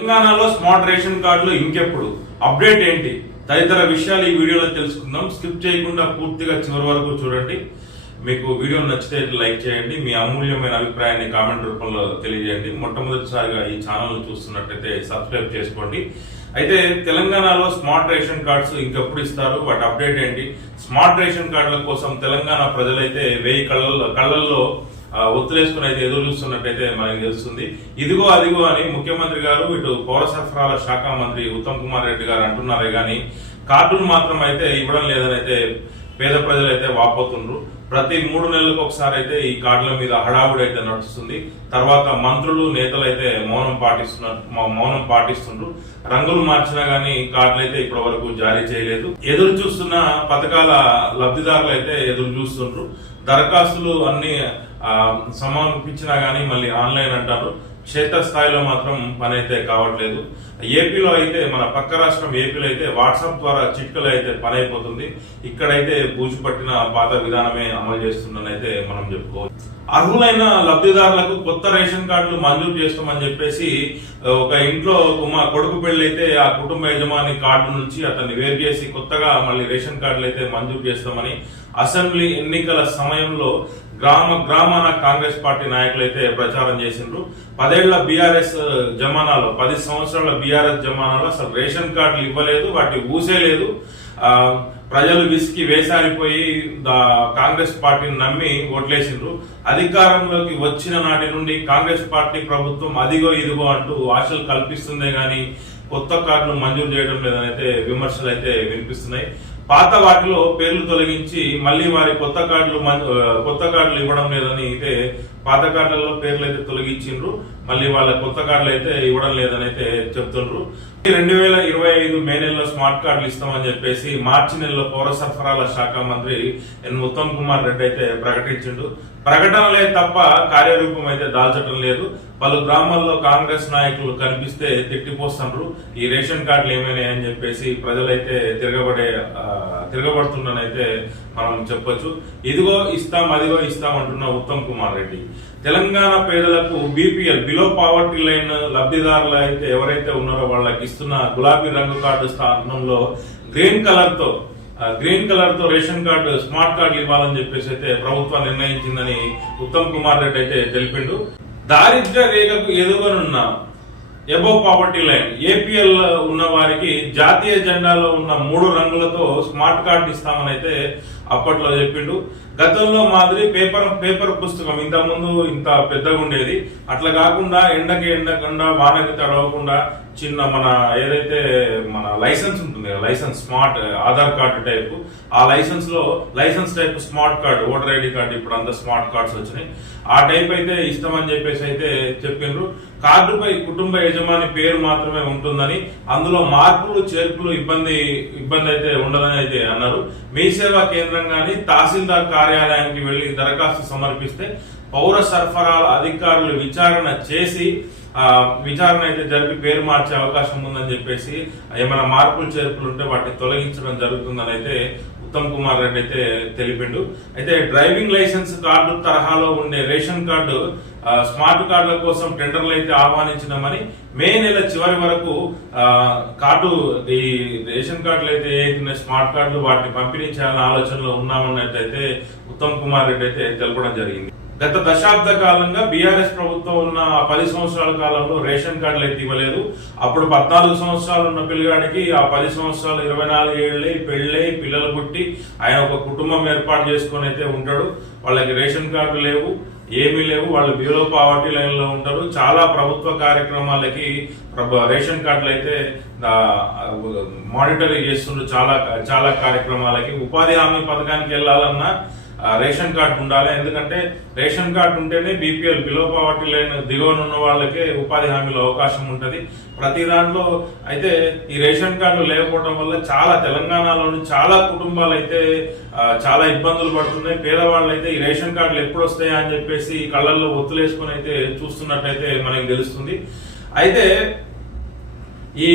తెలంగాణలో smart ration కార్డులు ఇంకెప్పుడు అప్డేట్ ఏంటి తదితర విషయాలు ఈ వీడియోలో తెలుసుకుందాం. స్కిప్ చేయకుండా పూర్తిగా చివరి వరకు చూడండి. మీకు వీడియో నచ్చితే లైక్ చేయండి, మీ అమూల్యమైన అభిప్రాయాన్ని కామెంట్ రూపంలో తెలియజేయండి. మొట్టమొదటిసారిగా ఈ ఛానల్ చూస్తున్నట్టయితే సబ్స్క్రైబ్ చేసుకోండి. అయితే తెలంగాణలో స్మార్ట్ రేషన్ కార్డ్స్ ఇంకెప్పుడు ఇస్తారు, వాటి అప్డేట్ ఏంటి? స్మార్ట్ రేషన్ కార్డుల కోసం తెలంగాణ ప్రజలైతే 1000 కళ్ళల్లో ఒత్తులేసుకుని అయితే ఎదురు చూస్తున్నట్టయితే మనకి తెలుస్తుంది. ఇదిగో అదిగో అని ముఖ్యమంత్రి గారు, ఇటు పౌర సరఫరాల శాఖ మంత్రి ఉత్తమ్ కుమార్ రెడ్డి గారు అంటున్నారే గాని కార్డులు మాత్రం అయితే ఇవ్వడం లేదని అయితే పేద ప్రజలైతే వాపోతుండ్రు. ప్రతి 3 నెలలకు ఒకసారి అయితే ఈ కార్డుల మీద హడావుడి అయితే నడుస్తుంది. తర్వాత మంత్రులు నేతలు అయితే మౌనం పాటిస్తుండ్రు. రంగులు మార్చినా గానీ కార్డులు అయితే ఇప్పటి వరకు జారీ చేయలేదు. ఎదురు చూస్తున్న పథకాల లబ్ధిదారులు అయితే ఎదురు చూస్తుండ్రు. దరఖాస్తులు అన్ని సమర్పించినా గానీ మళ్ళీ ఆన్లైన్ అంటారు. క్షేత్రస్థాయిలో మాత్రం పని అయితే కావట్లేదు. ఏపీలో అయితే, మన పక్క రాష్ట్రం ఏపీలో అయితే వాట్సాప్ ద్వారా చిట్కలు అయితే పని అయిపోతుంది. ఇక్కడైతే బూజు పట్టిన పాత విధానమే అమలు చేస్తుందని అయితే మనం చెప్పుకోవచ్చు. అర్హులైన లబ్ధిదారులకు కొత్త రేషన్ కార్డులు మంజూరు చేస్తామని చెప్పేసి ఒక ఇంట్లో కొడుకు పెళ్లి అయితే ఆ కుటుంబ యజమాని కార్డు నుంచి అతన్ని వేరు చేసి కొత్తగా మళ్ళీ రేషన్ కార్డులు అయితే మంజూరు చేస్తామని అసెంబ్లీ ఎన్నికల సమయంలో గ్రామాన కాంగ్రెస్ పార్టీ నాయకులు అయితే ప్రచారం చేసిండ్రు. 10 ఏళ్ల బీఆర్ఎస్ జమానాలో, 10 సంవత్సరాల బీఆర్ఎస్ జమానాలో అసలు రేషన్ కార్డులు ఇవ్వలేదు, వాటి ఊసే లేదు. ప్రజలు విసికి వేసారిపోయి కాంగ్రెస్ పార్టీని నమ్మి ఓట్లేసిండ్రు. అధికారంలోకి వచ్చిన నాటి నుండి కాంగ్రెస్ పార్టీ ప్రభుత్వం అదిగో ఇదిగో అంటూ ఆశలు కల్పిస్తుందే గాని కొత్త కార్డులు మంజూరు చేయడం లేదని అయితే విమర్శలు అయితే వినిపిస్తున్నాయి. పాత వాటిలో పేర్లు తొలగించి మళ్ళీ వారి కొత్త కార్డులు ఇవ్వడం లేదని అయితే పాత కార్డులలో పేర్లు అయితే తొలగించిండ్రు, మళ్ళీ వాళ్ళ కొత్త కార్డులు అయితే ఇవ్వడం లేదని అయితే చెప్తుండ్రు. 2025 మే నెలలో స్మార్ట్ కార్డులు ఇస్తామని చెప్పేసి మార్చి నెలలో పౌర సరఫరాల శాఖ మంత్రి ఉత్తమ్ కుమార్ రెడ్డి అయితే ప్రకటించిండు. ప్రకటనలే తప్ప కార్యరూపం అయితే దాల్చడం లేదు. పలు గ్రామాల్లో కాంగ్రెస్ నాయకులు కనిపిస్తే తిట్టిపోస్తుండ్రు. ఈ రేషన్ కార్డులు ఏమైనాయని చెప్పేసి ప్రజలైతే తిరగబడుతుండనైతే మనం చెప్పొచ్చు. ఇదిగో ఇస్తాం అదిగో ఇస్తాం అంటున్న ఉత్తమ్ కుమార్ రెడ్డి తెలంగాణ పేదలకు బీపీఎల్ బిలో పావర్టీ లైన్ లబ్ధిదారులు అయితే ఎవరైతే ఉన్నారో వాళ్ళకి ఇస్తున్న గులాబీ రంగు కార్డు స్థానంలో గ్రీన్ కలర్ తో రేషన్ కార్డు, స్మార్ట్ కార్డులు ఇవ్వాలని చెప్పేసి అయితే ప్రభుత్వం నిర్ణయించిందని ఉత్తమ్ కుమార్ రెడ్డి అయితే తెలిపిండు. దారిద్ర్య రేఖకు ఎదుగునున్న ఎబో పావర్టీ లైన్ ఏపీఎల్ ఉన్న వారికి జాతీయ జెండాలో ఉన్న 3 రంగులతో స్మార్ట్ కార్డు ఇస్తామని అయితే అప్పట్లో చెప్పిండు. గతంలో మాదిరి పేపర్ పుస్తకం ఇంతకుముందు ఇంత పెద్దగా ఉండేది, అట్లా కాకుండా ఎండకుండా వానకి తడవకుండా చిన్న ఏదైతే మన లైసెన్స్ ఉంటుంది కదా, licence smart Aadhaar card type, ఆ licence type smart card, voter ID card, ఇప్పుడు అంతా స్మార్ట్ కార్డ్స్ వచ్చినాయి. ఆ టైప్ అయితే ఇస్తామని చెప్పేసి అయితే చెప్పిండ్రు. కార్డుపై కుటుంబ యజమాని పేరు మాత్రమే ఉంటుందని, అందులో మార్పులు చేర్పులు ఇబ్బంది అయితే ఉండదని అయితే అన్నారు. మీ సేవా కేంద్రం గాని తహసీల్దార్ కార్యాలయానికి వెళ్లి దరఖాస్తు సమర్పిస్తే పౌర సరఫరాల అధికారులు విచారణ అయితే జరిపి పేరు మార్చే అవకాశం ఉందని చెప్పేసి ఏమైనా మార్పులు చేర్పులు ఉంటే వాటిని తొలగించడం జరుగుతుందని అయితే ఉత్తమ్ కుమార్ రెడ్డి అయితే తెలిపిండు. అయితే డ్రైవింగ్ లైసెన్స్ కార్డు తరహాలో ఉండే రేషన్ కార్డు స్మార్ట్ కార్డుల కోసం టెండర్లు అయితే ఆహ్వానించినామని, మే నెల చివరి వరకు ఈ రేషన్ కార్డులు అయితే ఏదైతే స్మార్ట్ కార్డులు వాటిని పంపిణీ చేయాలనే ఆలోచనలో ఉన్నామన్నట్టయితే ఉత్తమ్ కుమార్ రెడ్డి అయితే తెలపడం జరిగింది. గత దశాబ్ద కాలంగా బీఆర్ఎస్ ప్రభుత్వం ఉన్న 10 సంవత్సరాల కాలంలో రేషన్ కార్డులు అయితే ఇవ్వలేదు. అప్పుడు 14 సంవత్సరాలు ఉన్న పిల్లగాడికి ఆ 10 సంవత్సరాలు 24 ఏళ్ళై పెళ్ళై పిల్లలు పుట్టి ఆయన ఒక కుటుంబం ఏర్పాటు చేసుకుని అయితే ఉంటాడు. వాళ్ళకి రేషన్ కార్డు లేవు, ఏమీ లేవు, వాళ్ళు బిలో పావర్టీ లైన్ లో ఉంటారు. చాలా ప్రభుత్వ కార్యక్రమాలకి రేషన్ కార్డులు అయితే మానిటరింగ్ చేస్తుండ్రు. చాలా కార్యక్రమాలకి ఉపాధి హామీ పథకానికి వెళ్లాలన్నా రేషన్ కార్డు ఉండాలి. ఎందుకంటే రేషన్ కార్డు ఉంటేనే బీపీఎల్ బిలో పావర్టీ లైన్ దిగువన ఉన్న వాళ్ళకే ఉపాధి హామీలో అవకాశం ఉంటది. ప్రతి దాంట్లో అయితే ఈ రేషన్ కార్డు లేకపోవడం వల్ల తెలంగాణలోని చాలా కుటుంబాలు అయితే చాలా ఇబ్బందులు పడుతున్నాయి. పేదవాళ్ళు అయితే ఈ రేషన్ కార్డులు ఎప్పుడు వస్తాయా అని చెప్పేసి కళ్ళల్లో ఒత్తులేసుకుని అయితే చూస్తున్నట్టయితే మనకి తెలుస్తుంది. అయితే ఈ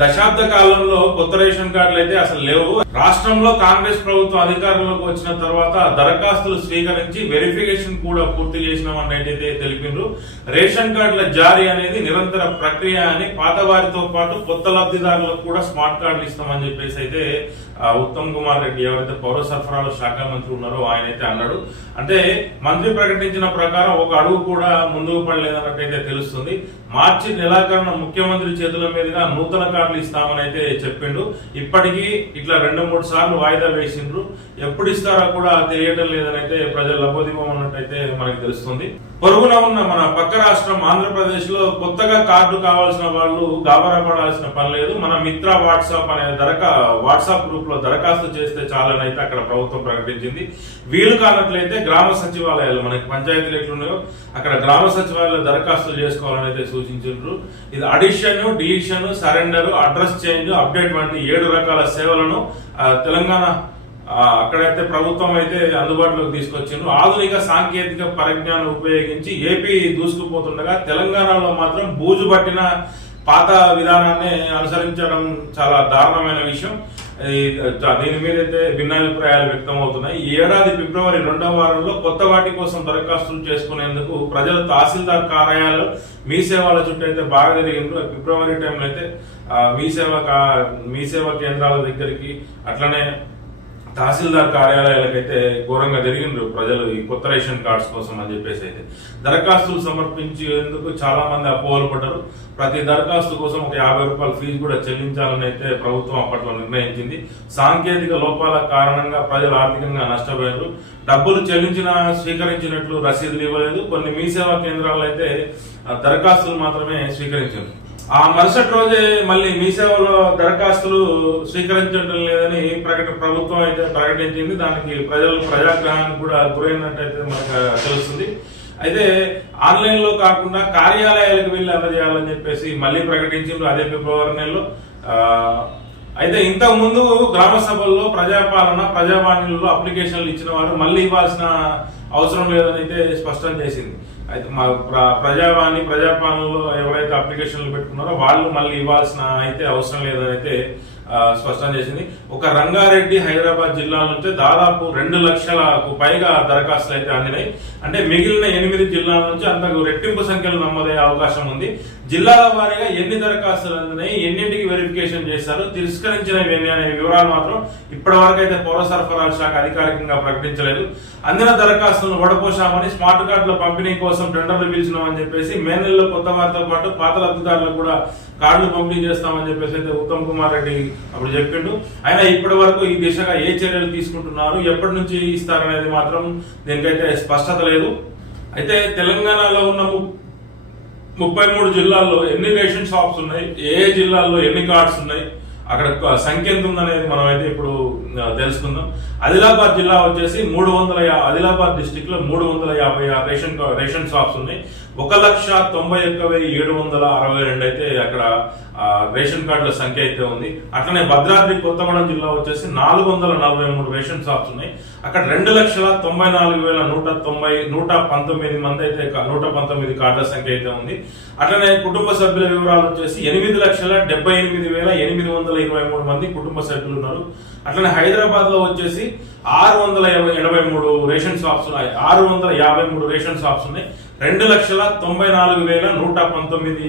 దశాబ్ద కాలంలో కొత్త రేషన్ కార్డులు అయితే అసలు లేవు. రాష్ట్రంలో కాంగ్రెస్ ప్రభుత్వం అధికారంలోకి వచ్చిన తర్వాత దరఖాస్తులు స్వీకరించి వెరిఫికేషన్ కూడా పూర్తి చేసినామని అయితే తెలిపిండ్రు. రేషన్ కార్డుల జారీ అనేది నిరంతర ప్రక్రియ అని, పాత వారితో పాటు కొత్త లబ్ధిదారులకు కూడా స్మార్ట్ కార్డులు ఇస్తామని చెప్పేసి అయితే ఉత్తమ్ కుమార్ రెడ్డి ఎవరైతే పౌర సరఫరాల శాఖ మంత్రి ఉన్నారో ఆయన అయితే అన్నాడు. అంటే మంత్రి ప్రకటించిన ప్రకారం ఒక అడుగు కూడా ముందుకు పడలేదన్నట్టయితే తెలుస్తుంది. మార్చి నెలాఖరున ముఖ్యమంత్రి చేతుల మీదుగా నూతన కార్డులు ఇస్తామని అయితే చెప్పిండు. ఇప్పటికీ ఇట్లా 2-3 సార్లు వాయిదా వేసిండ్రు. ఎప్పుడు ఇస్తారో కూడా తెలియటం లేదని అయితే ప్రజలు లబోదిబోమన్నట్టయితే మనకు తెలుస్తుంది. పొరుగున ఉన్న మన పక్క రాష్ట్రం ఆంధ్రప్రదేశ్ లో కొత్తగా కార్డు కావాల్సిన వాళ్ళు గాబరా పడాల్సిన పని లేదు. మన మిత్ర వాట్సాప్ అనే వాట్సాప్ గ్రూప్ లో దరఖాస్తు చేస్తే చాలని అయితే అక్కడ ప్రభుత్వం ప్రకటించింది. వీలు కానట్లయితే గ్రామ సచివాలయాలు, మనకి పంచాయతీలు ఎట్లున్నాయో అక్కడ గ్రామ సచివాలయాలు దరఖాస్తులు చేసుకోవాలని అయితే సూచించారు. ఇది addition, deletion, surrender, address change, update వంటి 7 రకాల సేవలను తెలంగాణ అక్కడైతే ప్రభుత్వం అయితే అందుబాటులోకి తీసుకొచ్చిండ్రు. ఆధునిక సాంకేతిక పరిజ్ఞానం ఉపయోగించి ఏపీ దూసుకుపోతుండగా తెలంగాణలో మాత్రం బూజు పట్టిన పాత విధానాన్ని అనుసరించడం చాలా దారుణమైన విషయం. దీని మీద అయితే భిన్నాభిప్రాయాలు వ్యక్తం అవుతున్నాయి. ఈ ఏడాది ఫిబ్రవరి 2వ వారంలో కొత్త వాటి కోసం దరఖాస్తులు చేసుకునేందుకు ప్రజలు తహసీల్దార్ కార్యాలయాలు, మీ సేవల చుట్టూ అయితే బాగా జరిగిండ్రు. ఫిబ్రవరి టైంలో అయితే మీ సేవా కేంద్రాల దగ్గరికి అట్లనే తహసీల్దార్ కార్యాలయాలకైతే ఘోరంగా జరిగిండ్రు ప్రజలు ఈ కొత్త రేషన్ కార్డ్స్ కోసం అని చెప్పేసి అయితే దరఖాస్తులు సమర్పించేందుకు చాలా మంది అపోహలు పడ్డారు. ప్రతి దరఖాస్తు కోసం ఒక 50 రూపాయల ఫీజు కూడా చెల్లించాలని అయితే ప్రభుత్వం అప్పట్లో నిర్ణయించింది. సాంకేతిక లోపాల కారణంగా ప్రజలు ఆర్థికంగా నష్టపోయారు. డబ్బులు స్వీకరించినట్లు రసీదులు ఇవ్వలేదు. కొన్ని మీ సేవా కేంద్రాల్లో అయితే దరఖాస్తులు మాత్రమే స్వీకరించారు. ఆ మరుసటి రోజే మళ్ళీ మీ సేవలో దరఖాస్తులు స్వీకరించడం లేదని ప్రభుత్వం అయితే ప్రకటించింది. దానికి ప్రజాగ్రహానికి కూడా గురైనట్టయితే మనకు తెలుస్తుంది. అయితే ఆన్లైన్ లో కాకుండా కార్యాలయాలకు వెళ్ళి అందజేయాలని చెప్పేసి మళ్ళీ ప్రకటించిండ్రు అదే ఫిబ్రవరి నెలలో. అయితే ఇంతకు ముందు గ్రామ సభల్లో ప్రజావాణిలో అప్లికేషన్లు ఇచ్చిన వారు మళ్ళీ ఇవ్వాల్సిన అవసరం లేదని అయితే స్పష్టం చేసింది. అయితే మా ప్రజాపాలనలో ఎవరైతే అప్లికేషన్లు పెట్టుకున్నారో వాళ్ళు మళ్ళీ ఇవ్వాల్సిన అయితే అవసరం లేదని అయితే స్పష్టం చేసింది. ఒక రంగారెడ్డి, హైదరాబాద్ జిల్లాల నుంచి దాదాపు 2 లక్షలకు పైగా దరఖాస్తులు అయితే అందినాయి. అంటే మిగిలిన 8 జిల్లాల నుంచి అంతకు రెట్టింపు సంఖ్యలో నమోదయ్యే అవకాశం ఉంది. జిల్లాల వారీగా ఎన్ని దరఖాస్తులు అందినాయి, ఎన్నింటికి వెరిఫికేషన్ చేశారు, తిరస్కరించినవి ఎన్ని అనే వివరాలు మాత్రం ఇప్పటి వరకు అయితే పౌర సరఫరాల శాఖ అధికారికంగా ప్రకటించలేదు. అందిన దరఖాస్తులను వడపోశామని, స్మార్ట్ కార్డుల పంపిణీ కోసం టెండర్లు పిలిచినామని చెప్పేసి మే నెలలో కొత్త వారితో పాటు పాత లబ్ధిదారులకు కూడా కార్డులు పంపిణీ చేస్తామని చెప్పేసి అయితే ఉత్తమ్ కుమార్ రెడ్డి అప్పుడు చెప్పిండు. ఆయన ఇప్పటి వరకు ఈ దిశగా ఏ చర్యలు తీసుకుంటున్నారు, ఎప్పటి నుంచి ఇస్తారనేది మాత్రం దీనికైతే స్పష్టత లేదు. అయితే తెలంగాణలో ఉన్న 33 జిల్లాల్లో ఎన్ని రేషన్ షాప్స్ ఉన్నాయి, ఏ జిల్లాల్లో ఎన్ని కార్డ్స్ ఉన్నాయి, అక్కడ సంఖ్య ఎంత ఉందనేది మనం అయితే ఇప్పుడు తెలుసుకుందాం. ఆదిలాబాద్ జిల్లా వచ్చేసి ఆదిలాబాద్ డిస్టిక్ లో 356 రేషన్ షాప్స్ ఉన్నాయి. 1,91,762 అయితే అక్కడ రేషన్ కార్డుల సంఖ్య అయితే ఉంది. అట్లనే భద్రాద్రి కొత్తగూడెం జిల్లా వచ్చేసి 443 రేషన్ షాప్స్ ఉన్నాయి. అక్కడ 2,94,119 మంది అయితే 119 కార్డుల సంఖ్య అయితే ఉంది. అట్లనే కుటుంబ సభ్యుల వివరాలు వచ్చేసి 8,78,823 మంది కుటుంబ సభ్యులు ఉన్నారు. అట్లనే హైదరాబాద్ లో వచ్చేసి 683 రేషన్ షాప్స్ ఉన్నాయి. 653 రేషన్ షాప్స్ ఉన్నాయి. 2,94,119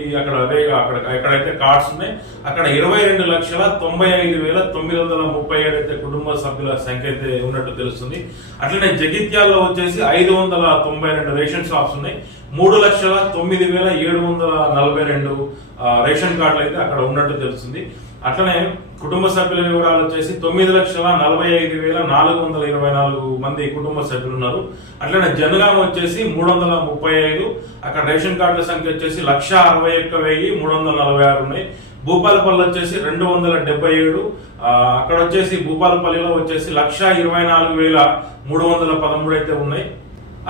ఎక్కడైతే కార్డ్స్ ఉన్నాయి. అక్కడ 22,95,937 అయితే కుటుంబ సభ్యుల సంఖ్య అయితే ఉన్నట్టు తెలుస్తుంది. అట్లనే జగిత్యాల్లో వచ్చేసి 592 రేషన్ షాప్స్ ఉన్నాయి. 3,09,742 రేషన్ కార్డులు అయితే అక్కడ ఉన్నట్టు తెలుస్తుంది. అట్లనే కుటుంబ సభ్యుల వివరాలు వచ్చేసి 9,45,424 మంది కుటుంబ సభ్యులు ఉన్నారు. అట్లనే జనగాం వచ్చేసి 335, అక్కడ రేషన్ కార్డుల సంఖ్య వచ్చేసి 1,61,346 ఉన్నాయి. భూపాలపల్లి వచ్చేసి 277, అక్కడ వచ్చేసి భూపాలపల్లిలో వచ్చేసి 1,24,313 అయితే ఉన్నాయి.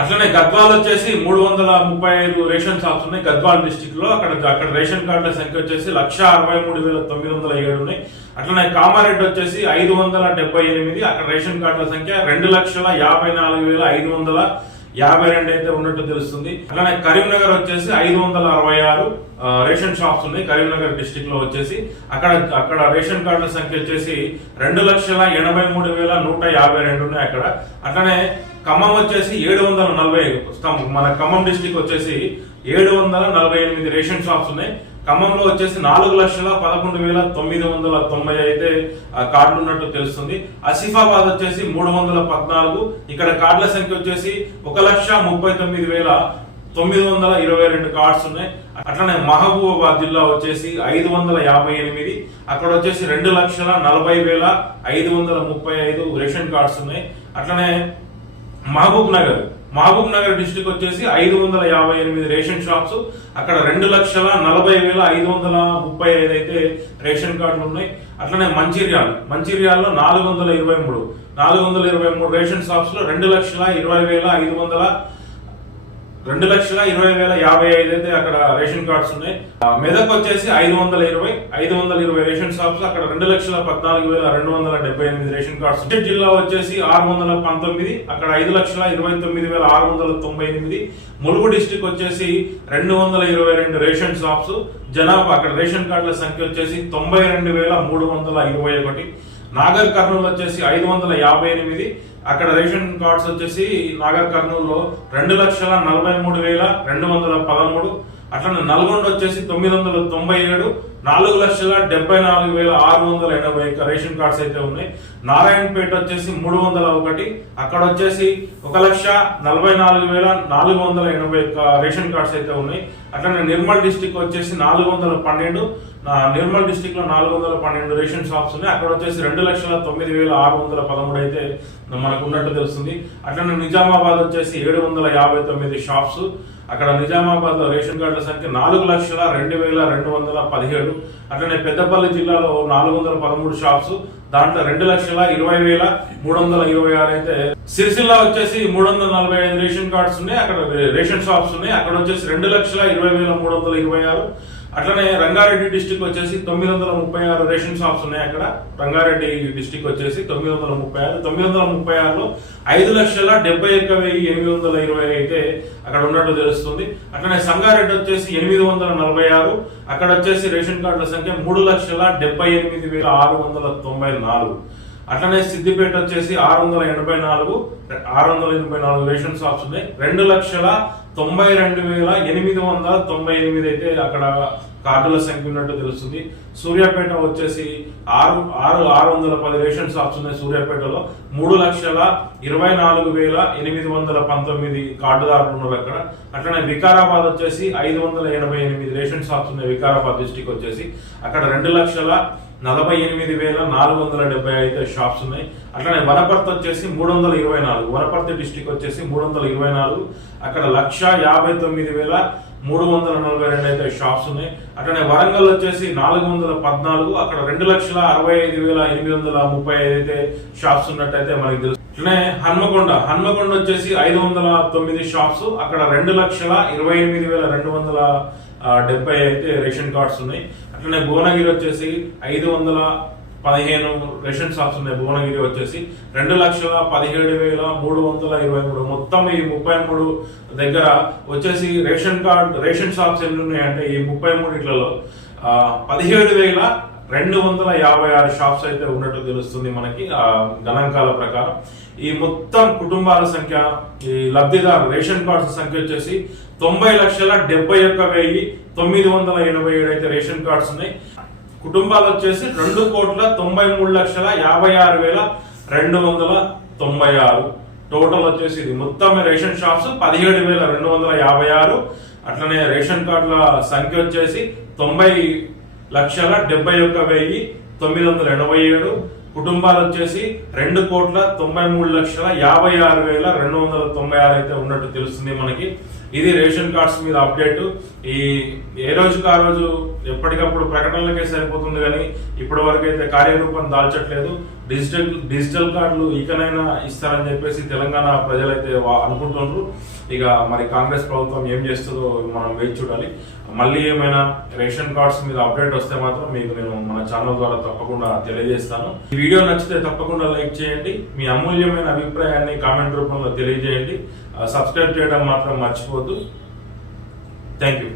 అట్లనే గద్వాల్ వచ్చేసి 335 రేషన్ షాప్స్ ఉన్నాయి గద్వాల్ డిస్టిక్ లో. అక్కడ రేషన్ కార్డుల సంఖ్య వచ్చేసి 1,63,907 ఉన్నాయి. అట్లనే కామారెడ్డి వచ్చేసి 578, అక్కడ రేషన్ కార్డుల సంఖ్య 2,54,525 52 అయితే ఉన్నట్టు తెలుస్తుంది. అలానే కరీంనగర్ వచ్చేసి 566 రేషన్ షాప్స్ ఉన్నాయి కరీంనగర్ డిస్టిక్ లో వచ్చేసి. అక్కడ రేషన్ కార్డుల సంఖ్య వచ్చేసి 2,83,152 ఉన్నాయి అక్కడ. అట్లనే ఖమ్మం వచ్చేసి 740, మన ఖమ్మం డిస్టిక్ వచ్చేసి 748 రేషన్ షాప్స్ ఉన్నాయి. ఖమ్మంలో వచ్చేసి 4,11,990 అయితే కార్డులు ఉన్నట్టు తెలుస్తుంది. ఆసిఫాబాద్ వచ్చేసి 314, ఇక్కడ కార్డుల సంఖ్య వచ్చేసి 1,39,922 కార్డ్స్ ఉన్నాయి. అట్లనే మహబూబాబాద్ జిల్లా వచ్చేసి 558, అక్కడ వచ్చేసి 2,40,535 రేషన్ కార్డ్స్ ఉన్నాయి. అట్లనే మహబూబ్ నగర్ డిస్టిక్ వచ్చేసి 558 రేషన్ షాప్స్, అక్కడ 2,40,535 అయితే రేషన్ కార్డులు ఉన్నాయి. అట్లనే మంచిర్యాలలో 423 రేషన్ షాప్స్ లో 2,20,055 అయితే అక్కడ రేషన్ కార్డ్స్ ఉన్నాయి. మెదక్ వచ్చేసి 520 రేషన్ షాప్స్, అక్కడ 2,14,278 రేషన్ కార్డ్స్. జిల్లా వచ్చేసి 619, అక్కడ 5,29,698. ములుగు డిస్టిక్ వచ్చేసి 222 రేషన్ షాప్స్. జనాభా అక్కడ రేషన్ కార్డుల సంఖ్య వచ్చేసి 92,321. నాగర్ కర్నూలు వచ్చేసి 558, అక్కడ రేషన్ కార్డ్స్ వచ్చేసి నాగర్ కర్నూలులో 2,43,213. అట్లనే నల్గొండ వచ్చేసి 997, 4,74,680 రేషన్ కార్డ్స్ అయితే ఉన్నాయి. నారాయణపేట వచ్చేసి 301, అక్కడ వచ్చేసి 1,44,481 రేషన్ కార్డ్స్ అయితే ఉన్నాయి. అట్లనే నిర్మల్ డిస్టిక్ వచ్చేసి 412, నిర్మల్ డిస్టిక్ లో 412 రేషన్ షాప్స్ ఉన్నాయి. అక్కడ వచ్చేసి 2,09,613 అయితే మనకు ఉన్నట్టు తెలుస్తుంది. అట్లనే నిజామాబాద్ వచ్చేసి 759 షాప్స్, అక్కడ నిజామాబాద్ లో రేషన్ కార్డుల సంఖ్య 4,02,217. అట్లనే పెద్దపల్లి జిల్లాలో 413 షాప్స్, దాంట్లో 2,20,326 అయితే. సిరిసిల్ల వచ్చేసి 345 రేషన్ కార్డ్స్ ఉన్నాయి, అక్కడ రేషన్ షాప్స్ ఉన్నాయి. అక్కడ వచ్చేసి 2,20,326. అట్లనే రంగారెడ్డి డిస్టిక్ వచ్చేసి 936 రేషన్ షాప్స్ ఉన్నాయి. అక్కడ రంగారెడ్డి డిస్టిక్ వచ్చేసి 936లో 5,71,820 అయితే అక్కడ ఉన్నట్టు తెలుస్తుంది. అట్లనే సంగారెడ్డి వచ్చేసి 846, అక్కడ వచ్చేసి రేషన్ కార్డుల సంఖ్య 3,78,694. అట్లనే సిద్దిపేట వచ్చేసి 684 రేషన్ షాప్స్ ఉన్నాయి. 2,92,898 అయితే అక్కడ కార్డుల సంఖ్య ఉన్నట్టు తెలుస్తుంది. సూర్యాపేట వచ్చేసి 610 రేషన్ షాప్స్ ఉన్నాయి సూర్యాపేటలో. 3,24,819 కార్డుదారులు ఉన్నారు అక్కడ. అట్లనే వికారాబాద్ వచ్చేసి 588 రేషన్ షాప్స్ ఉన్నాయి వికారాబాద్ డిస్టిక్ వచ్చేసి. అక్కడ 2,48,470 అయితే షాప్స్ ఉన్నాయి. అట్లనే వనపర్తి వచ్చేసి 324, వనపర్తి డిస్టిక్ వచ్చేసి 324, అక్కడ 1,59,342 అయితే షాప్స్ ఉన్నాయి. అట్లనే వరంగల్ వచ్చేసి 414, అక్కడ 2,65,835 అయితే షాప్స్ ఉన్నట్టయితే మనకి తెలుసు. అట్లనే హన్మకొండ వచ్చేసి 509 షాప్స్, అక్కడ 2,28,270 అయితే రేషన్ కార్డ్స్ ఉన్నాయి. అట్లనే భువనగిరి వచ్చేసి 515 రేషన్ షాప్స్ ఉన్నాయి. భువనగిరి వచ్చేసి 2,17,323. మొత్తం ఈ 33 దగ్గర వచ్చేసి రేషన్ షాప్స్ ఎన్ని ఉన్నాయంటే ఈ 33 17,256 షాప్స్ అయితే ఉన్నట్టు తెలుస్తుంది మనకి గణాంకాల ప్రకారం. ఈ మొత్తం కుటుంబాల సంఖ్య, ఈ లబ్ధిదారు రేషన్ కార్డ్స్ సంఖ్య వచ్చేసి 90,71,987 అయితే రేషన్ కార్డ్స్ ఉన్నాయి. కుటుంబాలు వచ్చేసి 2,93,56,296 టోటల్ వచ్చేసి ఇది మొత్తం రేషన్ షాప్స్ 17,256. అట్లనే రేషన్ కార్డుల సంఖ్య వచ్చేసి 90,71,987. కుటుంబాలు వచ్చేసి 2,93,56,296 అయితే ఉన్నట్టు తెలుస్తుంది మనకి. ఇది రేషన్ కార్డ్స్ మీద అప్డేట్. ఈ ఏ రోజుకి ఆ రోజు ఎప్పటికప్పుడు ప్రకటనలకే సరిపోతుంది కానీ ఇప్పటి వరకు అయితే కార్యరూపం దాల్చట్లేదు. డిజిటల్ కార్డులు ఇకనైనా ఇస్తారని చెప్పేసి తెలంగాణ ప్రజలైతే అనుకుంటున్నారు. ఇక మరి కాంగ్రెస్ ప్రభుత్వం ఏం చేస్తుందో మనం వేచి చూడాలి. మళ్ళీ ఏమైనా రేషన్ కార్డ్స్ మీద అప్డేట్ వస్తే మాత్రం మీకు నేను మన ఛానల్ ద్వారా తప్పకుండా తెలియజేస్తాను. ఈ వీడియో నచ్చితే తప్పకుండా లైక్ చేయండి. మీ అమూల్యమైన అభిప్రాయాన్ని కామెంట్ రూపంలో తెలియజేయండి. సబ్స్క్రైబ్ చేయడం మాత్రం మర్చిపోవద్దు. Thank you.